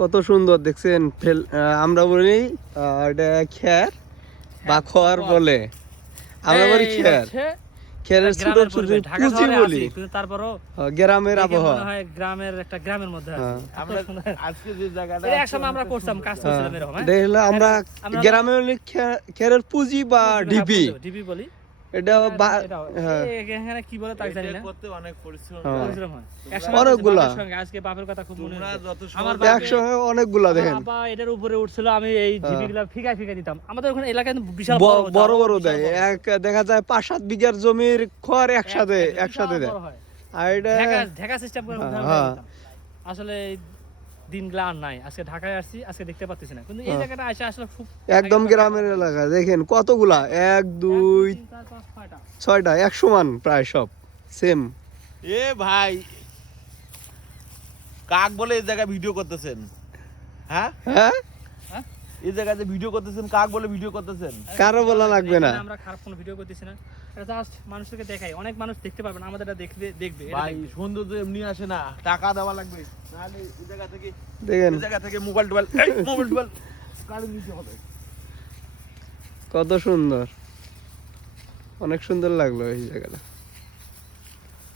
কত সুন্দর দেখছেন। আমরা বলি এটা খ্যার বা খড় বলে, আমরা বলি খ্যার। খ্যারের ছোট ছোট কুচি বলি, তারপরও গ্রামের আবহাওয়া মনে হয় গ্রামের একটা গ্রামের মধ্যে আছে। আমরা আজকে যে জায়গাটা এক সময় আমরা করতাম, কাজ করছিলাম এরকম। দেখলে আমরা গ্রামে বলি খ্যারের পুঁজি বা ঢিপি, ঢিপি বলি। এটা এখানে কি বলে তাই জানি না, করতে অনেক পরিশ্রম হয়। অনেকগুলা আজকে বাপের কথা খুব মনে হয়, আমার একসঙ্গে অনেকগুলা দেখেন। বাবা এটার উপরে উঠছিল, আমি এই ঢিপিগুলা ফিকা ফিকা দিতাম। আমাদের ওখানে এলাকায় বিশাল বড় বড় দেয়, এক দেখা যায় 5-7 বিঘার জমির খড় একসাথে দেয়। আর এটা ঢাকা সিস্টেম করে আসলে দিনগুলা আর নাই। আজকে ঢাকায় আসছি, আজকে দেখতে পাচ্ছি না, কিন্তু এই জায়গাটা আসলে খুব একদম গ্রামের এলাকা। দেখেন কতগুলা, 1 2 6টা এক সমান প্রায় সব সেম। এ ভাই কাক বলে এই জায়গায় ভিডিও করতেছেন? হ্যাঁ হ্যাঁ, এই জায়গায় যে ভিডিও করতেছেন কাক বলে ভিডিও করতেছেন? কারো বলা লাগবে না, আমরা খারাপ কোনো ভিডিও করতেছি না, এটা জাস্ট মানুষকে দেখাই। অনেক মানুষ দেখতে পারবে না, আমাদের এটা দেখবে। ভাই সৌন্দর্য এমনি আসে না, টাকা দেওয়া লাগবে, নাহলে এই জায়গা থেকে দেখেন এই জায়গা থেকে মোবাইল কাড়ে নিতে হবে। কত সুন্দর, অনেক সুন্দর লাগলো এই জায়গাটা।